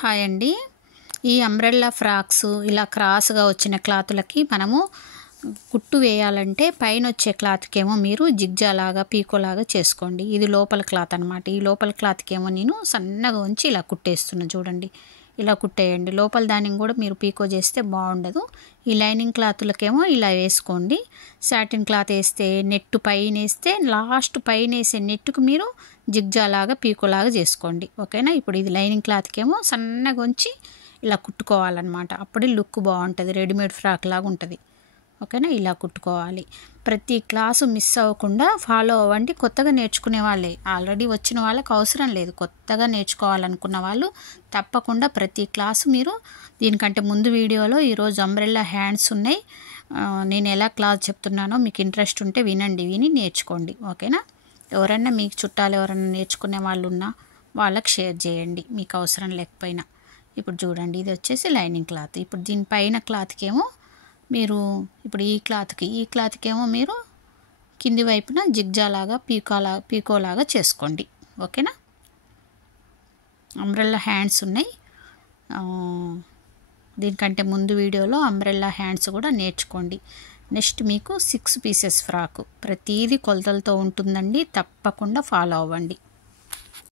Hi అండి. ఈ umbrella frocks ఇలా క్రాస్గా వచ్చిన క్లాతులకి మనము కుట్టు వేయాలంటే పైన వచ్చే క్లాత్కేమో మీరు జిగ్జాలాగా పీకోలాగా చేసుకోండి. ఇది లోపల క్లాత్ అనమాట. ఈ లోపల క్లాత్కేమో నేను సన్నగా ఉంచి ఇలా కుట్టేస్తున్నా. చూడండి, ఇలా కుట్టేయండి. లోపల దానికి కూడా మీరు పీకో చేస్తే బాగుండదు. ఈ లైనింగ్ క్లాతులకేమో ఇలా వేసుకోండి. సాటిన్ క్లాత్ వేస్తే నెట్టు పైన వేస్తే లాస్ట్ పైన వేసే నెట్టుకు మీరు జిగ్జాలాగా పీకోలాగా చేసుకోండి. ఓకేనా. ఇప్పుడు ఇది లైనింగ్ క్లాత్కేమో సన్నగా ఉంచి ఇలా కుట్టుకోవాలన్నమాట. అప్పుడే లుక్ బాగుంటుంది, రెడీమేడ్ ఫ్రాక్ లాగా ఉంటుంది. ఓకేనా. ఇలా కుట్టుకోవాలి. ప్రతి క్లాసు మిస్ అవ్వకుండా ఫాలో అవ్వండి. కొత్తగా నేర్చుకునే వాళ్ళే, ఆల్రెడీ వచ్చిన వాళ్ళకి అవసరం లేదు. కొత్తగా నేర్చుకోవాలనుకున్న వాళ్ళు తప్పకుండా ప్రతి క్లాసు మీరు దీనికంటే ముందు వీడియోలో ఈరోజు అంబ్రెల్లా హ్యాండ్స్ ఉన్నాయి. నేను ఎలా క్లాస్ చెప్తున్నానో మీకు ఇంట్రెస్ట్ ఉంటే వినండి, విని నేర్చుకోండి. ఓకేనా. ఎవరైనా మీకు చుట్టాలు ఎవరైనా నేర్చుకునే వాళ్ళు ఉన్నా వాళ్ళకి షేర్ చేయండి, మీకు అవసరం లేకపోయినా. ఇప్పుడు చూడండి, ఇది వచ్చేసి లైనింగ్ క్లాత్. ఇప్పుడు దీనిపైన క్లాత్కి ఏమో మీరు ఇప్పుడు ఈ క్లాత్కి ఏమో మీరు కింది వైపున జిగ్జాలాగా పీకోలాగా చేసుకోండి. ఓకేనా. అంబ్రెల్లా హ్యాండ్స్ ఉన్నాయి. దీనికంటే ముందు వీడియోలో అంబ్రెల్లా హ్యాండ్స్ కూడా నేర్చుకోండి. నెక్స్ట్ మీకు 6 పీసెస్ ఫ్రాకు ప్రతిదీ కొలతలతో ఉంటుందండి. తప్పకుండా ఫాలో అవ్వండి.